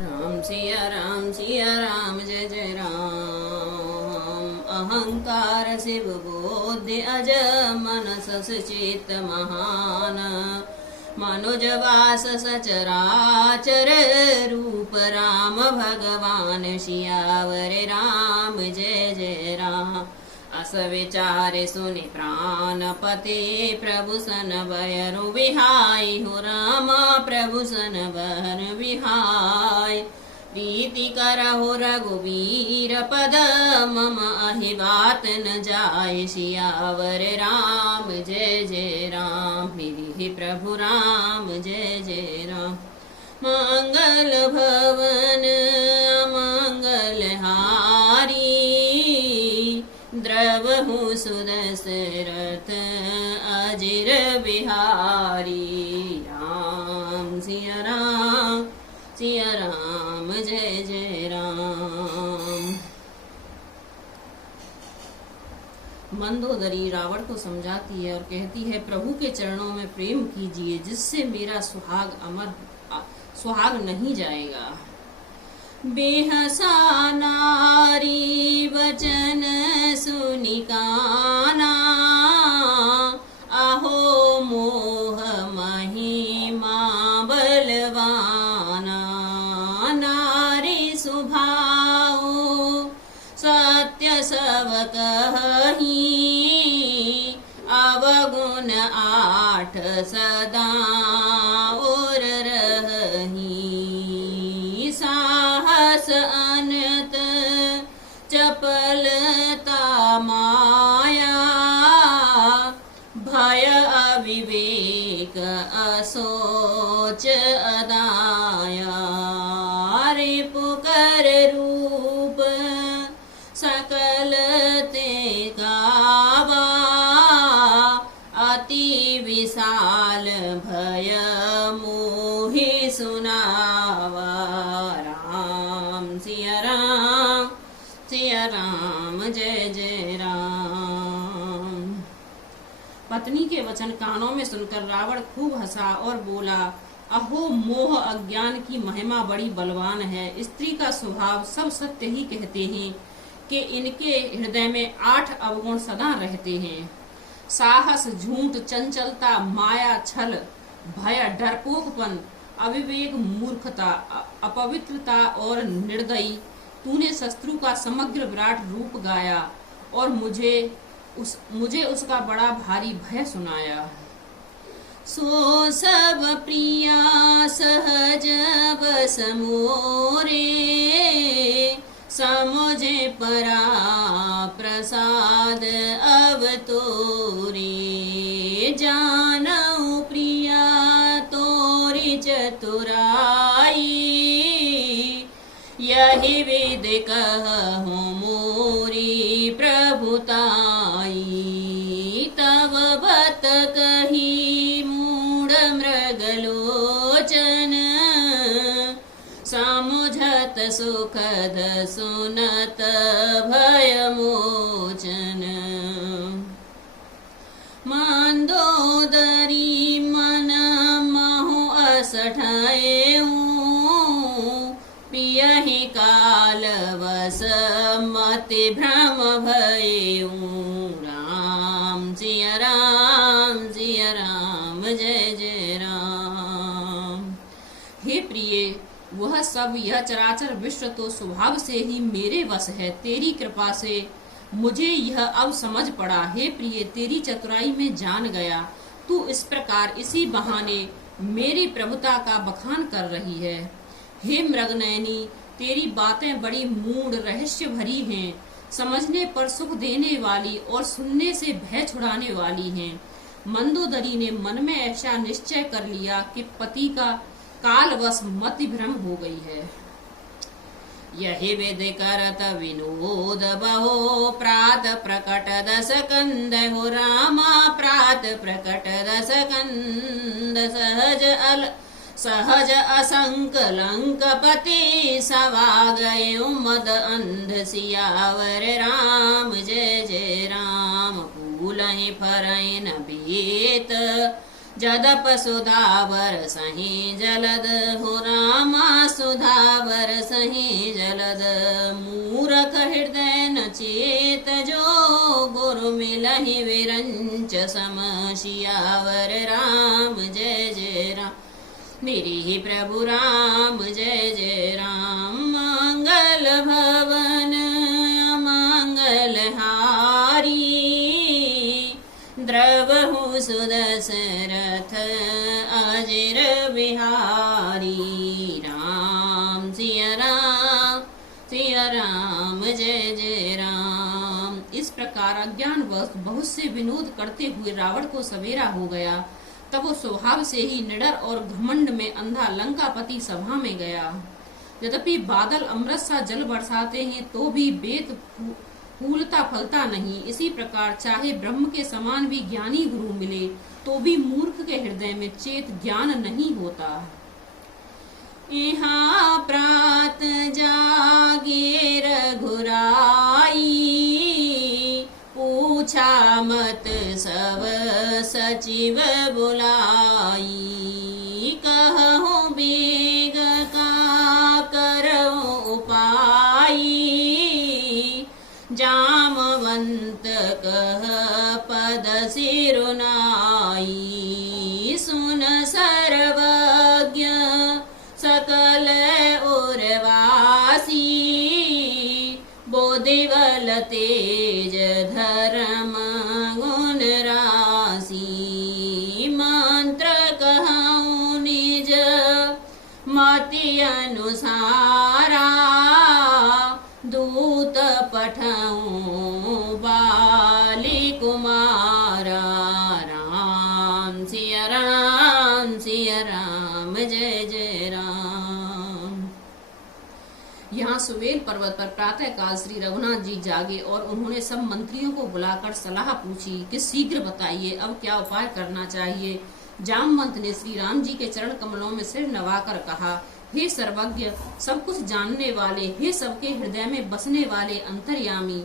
सिया राम जय जय राम। अहंकार शिव बोधि अज मनस चित महान। मनुज वास सचराचर रूप राम भगवान। सियावर राम जय जय राम। अस विचारे सुनि प्राणपते प्रभु सन बयरु विहाय। हो रामा प्रभु सन बर विहाय। प्रीति करहु रघुवीर पद मम अहि बात न जाय। सियावर राम जय जय राम। मेरी प्रभु राम जय जय राम। मंगल भवन मंगल हारी। द्रवहु सुदशरथ अजिर बिहारी। राम सिया राम जय जय राम। मंदोदरी रावण को समझाती है और कहती है, प्रभु के चरणों में प्रेम कीजिए जिससे मेरा सुहाग नहीं जाएगा। बेहसा नारी वचन सुनि काना। अहो मोह महिमा बलवाना। नारी सुभाओ सत्य सब कही। अवगुण आठ सदा और रही। साहस अनत चपलता माया। भय अविवेक असोच अदाया। रिपुकर रूप सकल ते गावा। अति विशाल भय मोहि सुनावा। राम सिया राम जय जय राम। पत्नी के वचन कानों में सुनकर रावण खूब हंसा और बोला, अहो मोह अज्ञान की महिमा बड़ी बलवान है। स्त्री का स्वभाव सब सत्य ही कहते हैं कि इनके हृदय में 8 अवगुण सदा रहते हैं। साहस, झूठ, चंचलता, माया, छल, भय, डरपोकपन, अविवेक, मूर्खता, अपवित्रता और निर्दयी। तूने शत्रु का समग्र विराट रूप गाया और मुझे उसका बड़ा भारी भय सुनाया। सो सब प्रिया सहज बस मोरे। समुझे परा प्रसाद अब तोरे। जानऊ प्रिया तोरी चतुराई। यही वेद कहूँ मोरी प्रभुताई। तब बत कही मूढ़ मृगलोचन। समुझत सुखद सुनत भय मोचन। मंदोदरी मन महु असठयऊ। पियहि काल वस मति भ्रम भयऊ। राम सिया राम जय जय राम। हे प्रिय, वह सब यह चराचर विश्व तो स्वभाव से ही मेरे वश है। तेरी कृपा से मुझे यह अब समझ पड़ा। हे प्रिय, तेरी चतुराई में जान गया। तू इस प्रकार इसी बहाने मेरी प्रभुता का बखान कर रही है। हे मृगनयनी, तेरी बातें बड़ी मूढ़ रहस्य भरी हैं। समझने पर सुख देने वाली और सुनने से भय छुड़ाने वाली हैं। मंदोदरी ने मन में ऐसा निश्चय कर लिया कि पति का कालवश मति भ्रम हो गई है। यही वेद करत विनोद बहो। प्रात प्रकट दस कंद। हो रामा प्रात प्रकट दस कंद। सहज असंकलंक पति। सवा गयो मद अंध। सियावर राम जय जय राम। फूलहि फरहि न बेत। जदप सुधावर सही जलद हो रामा सुधावर सही जलद मूरख हृदय न चेत जो गुरु मिलहि विरंच सम सियावर राम जय जय राम मेरे ही प्रभु राम जय जय राम मंगल भवन मंगल हारी द्रवहु सुदशरथ अजिर बिहारी राम सिया राम जय जय राम। इस प्रकार अज्ञानवश बहुत से विनोद करते हुए रावण को सवेरा हो गया। तब वो स्वभाव से ही निडर और घमंड में अंधा लंकापति सभा में गया। यद्यपि बादल अमृत सा जल बरसाते हैं तो भी वेद फूलता फलता नहीं। इसी प्रकार चाहे ब्रह्म के समान भी ज्ञानी गुरु मिले तो भी मूर्ख के हृदय में चेत ज्ञान नहीं होता। यहाँ प्रात जागे रघुराई पूछा मत सब सचिव बुलाई कहो बेग का करो उपाई जामवंत कह पद सिरुनाई सुन सर्वज्ञ सकल उर्वासी बोधिबल तेज धर्म गुण राशि मंत्र कहूँ निज मति अनुसारा दूत पठऊँ बाली कुमारा राम सिया राम जय जय राम। यहाँ सुवेल पर्वत पर प्रातः काल श्री रघुनाथ जी जागे और उन्होंने सब मंत्रियों को बुलाकर सलाह पूछी कि शीघ्र बताइए अब क्या उपाय करना चाहिए। जामवंत ने श्री राम जी के चरण कमलों में सिर नवाकर कहा, हे सर्वज्ञ सब कुछ जानने वाले, हे सबके हृदय में बसने वाले अंतर्यामी,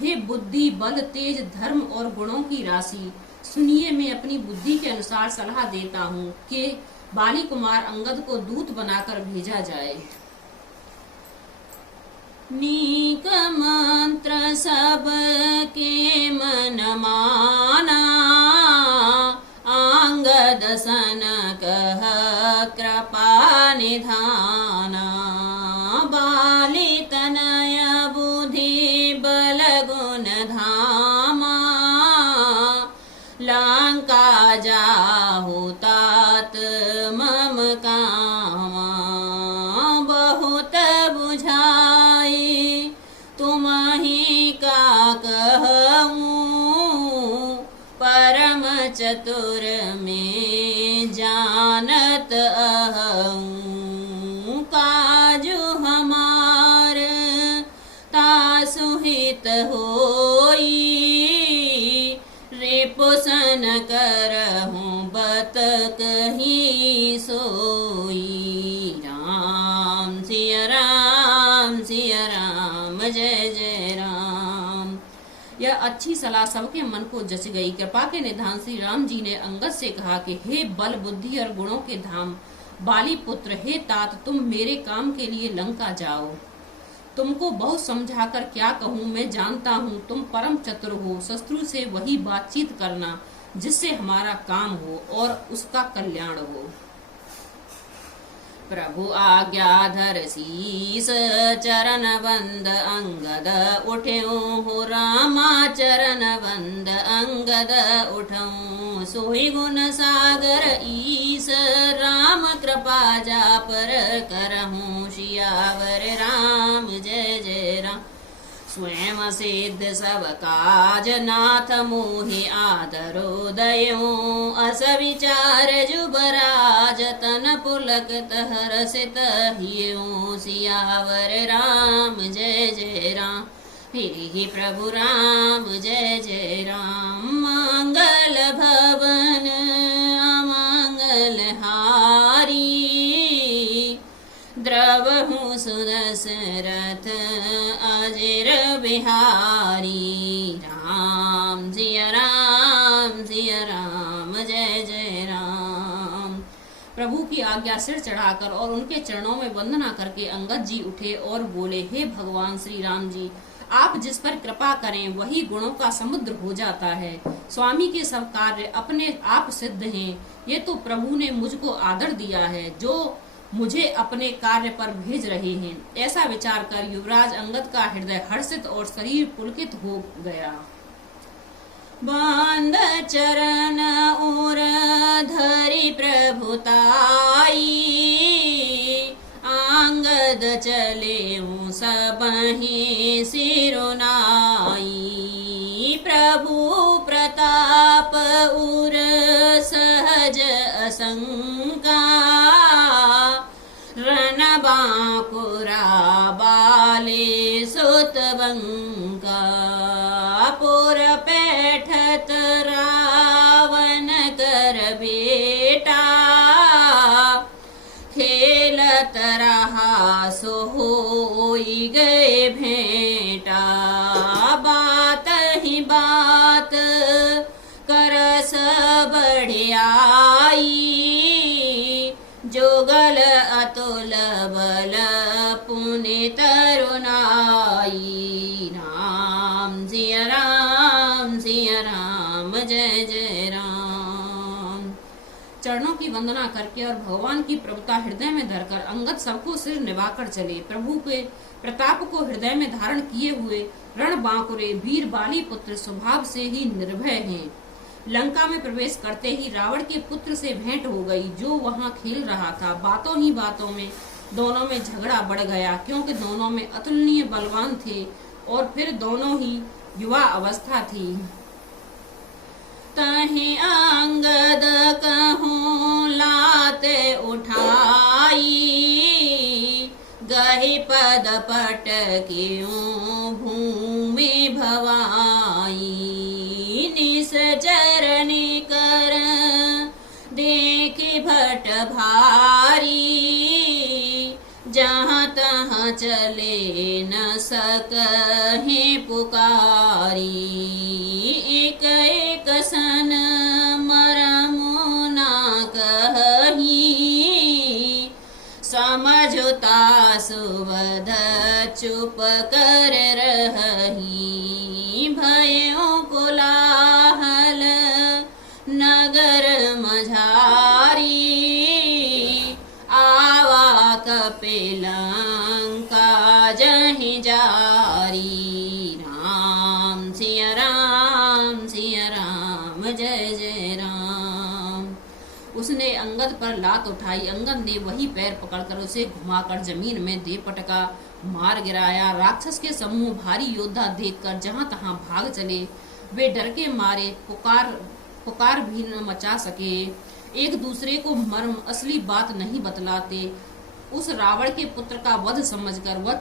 हे बुद्धि बल तेज धर्म और गुणों की राशि, सुनिए मैं अपनी बुद्धि के अनुसार सलाह देता हूँ कि बाली कुमार अंगद को दूत बनाकर भेजा जाए। नीक मंत्र सब के मन माना अंगद सन कह कृपा निधाना बाली तनय बुद्धि बल गुण धामा लंका जाहु तात मम कामा बहुत बुझाई तुम्हि का कहूँ परम चतुर में जानत अहूँ काजु हमार तासुहित होई रिपुसन करहूँ बत कही सोई राम सिया राम जय जय राम। यह अच्छी सलाह सबके मन को जच गई। कृपा के निधान श्री राम जी ने अंगद से कहा कि हे बल बुद्धि और गुणों के धाम बाली पुत्र, हे तात तुम मेरे काम के लिए लंका जाओ। तुमको बहुत समझाकर क्या कहूँ, मैं जानता हूँ तुम परम चतुर हो। शत्रु से वही बातचीत करना जिससे हमारा काम हो और उसका कल्याण हो। प्रभु आज्ञाधर शीस चरण बंद अंगद उठ्यो हो रामा चरण बंद अंगद उठऊँ सोहि गुण सागर ईस राम कृपा जा पर करहूँ सियावर राम जय जय राम। स्वयं सिद्ध सब काज नाथ मोहि आदरोदयो अस विचार जुबराज तन पुलक हर्षित हियो सियावर राम जय जय राम। फिर प्रभु राम जय जय राम। मंगल भवन अमंगल हारी द्रवहु सुदशरथ अजिर बिहारी राम सिया राम जय जय राम। की आज्ञा सिर चढ़ाकर और उनके चरणों में वंदना करके अंगद जी उठे और बोले, हे भगवान श्री राम जी, आप जिस पर कृपा करें वही गुणों का समुद्र हो जाता है। स्वामी के सब कार्य अपने आप सिद्ध हैं। ये तो प्रभु ने मुझको आदर दिया है जो मुझे अपने कार्य पर भेज रहे हैं। ऐसा विचार कर युवराज अंगद का हृदय हर्षित और शरीर पुलकित हो गया। बांध चरण और धरि प्रभुताई, आंगद चले सबहि सिरुनाई। प्रभु प्रताप उर सहज असंका, रन बांकुरा बाले सुत बंका। पुर पैठत रावण कर बेटा, खेलत रहा सो होई गए भेंटा। बात ही बात करस बढ़ियाई, जोगल अतुल बल पुनि तरुणाई। राम सिया राम, जय जय राम। चरणों की वंदना करके और भगवान की प्रभुता हृदय में धरकर अंगद सबको सिर निभाकर चले। प्रभु के प्रताप को हृदय में धारण किए हुए रण बांकुरे वीर बाली पुत्र स्वभाव से ही निर्भय हैं। लंका में प्रवेश करते ही रावण के पुत्र से भेंट हो गई, जो वहां खेल रहा था। बातों ही बातों में दोनों में झगड़ा बढ़ गया, क्योंकि दोनों में अतुलनीय बलवान थे और फिर दोनों ही युवा अवस्था थी। तहि अंगद कहूँ लाते उठाई, गहि पद पट क्यों भूमि भवाई। निसचरनि कर देखि भट भारी, जहाँ तहाँ चले न सकहि पुकारी। एक एक सन मरमु ना कही, समझुता सुवध चुप कर रही। भयो कोलाहल नगर मझारी, आवा कपिलंका जहि जारी। राम सिया राम, जय जय राम। उसने अंगद पर लात उठाई। अंगद ने वही पैर पकड़कर उसे घुमाकर जमीन में दे पटका, मार गिराया। राक्षस के समूह भारी योद्धा देखकर जहां तहां भाग चले। वे डर के मारे पुकार भी न मचा सके। एक दूसरे को मर्म असली बात नहीं बतलाते। उस रावण के पुत्र का वध समझकर वह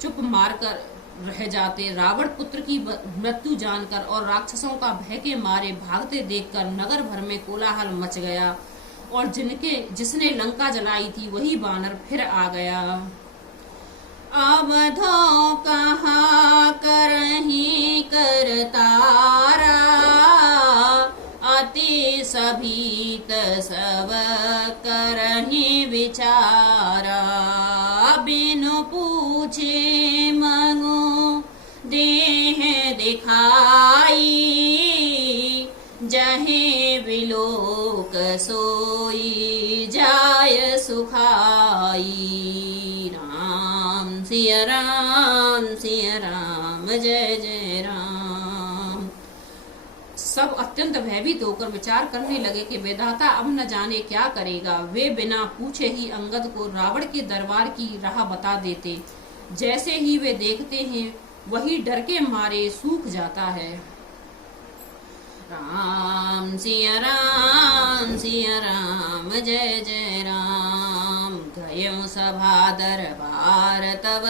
चुप मारकर रह जाते। रावण पुत्र की मृत्यु जानकर और राक्षसों का भय के मारे भागते देखकर नगर भर में कोलाहल मच गया और जिसने लंका जलाई थी वही वानर फिर आ गया। अवधो कहाँ करही करतारा, अति सभीत सब करही विचारा। बिनु पूछे मंगो देह दिखाई, जहे विलोक सोई जाय सुखाई। राम सिया राम, जय जय राम। सब अत्यंत भयभीत होकर विचार करने लगे कि विधाता अब न जाने क्या करेगा। वे बिना पूछे ही अंगद को रावण के दरबार की राह बता देते। जैसे ही वे देखते हैं वही डर के मारे सूख जाता है। राम सिया राम, जय जय राम। गयो सभा दरबार तब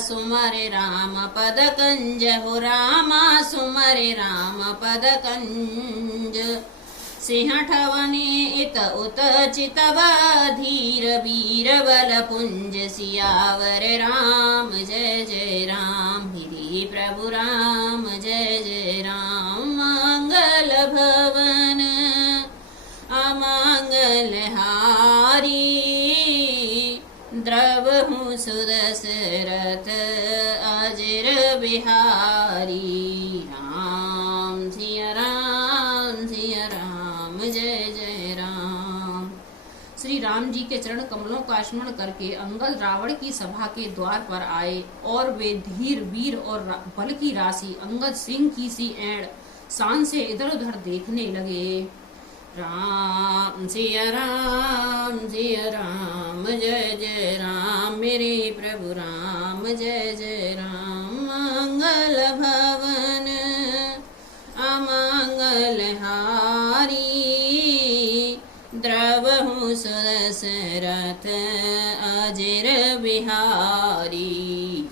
सुमरे राम पद कंज हो। रामा सुमरे राम पद कंज। सिंह ठवने इत उत चितव धीर वीर बल पुंज। सियावर राम जय जय राम। हिरि प्रभु राम जय जय राम। मंगल भवन अमंगल हारी। सुदशरथ अजर बिहारी। राम सिया राम सिया राम, जय जय राम। श्री राम जी के चरण कमलों का स्मरण करके अंगद रावण की सभा के द्वार पर आए और वे धीर वीर और बल की राशि अंगद सिंह की सी एड़ शान से इधर उधर देखने लगे। राम सिया राम सिया राम, जय जय राम, मेरे प्रभु राम, जय जय राम। मंगल भवन अमंगल हारी, द्रवहु सुदशरथ अजर बिहारी।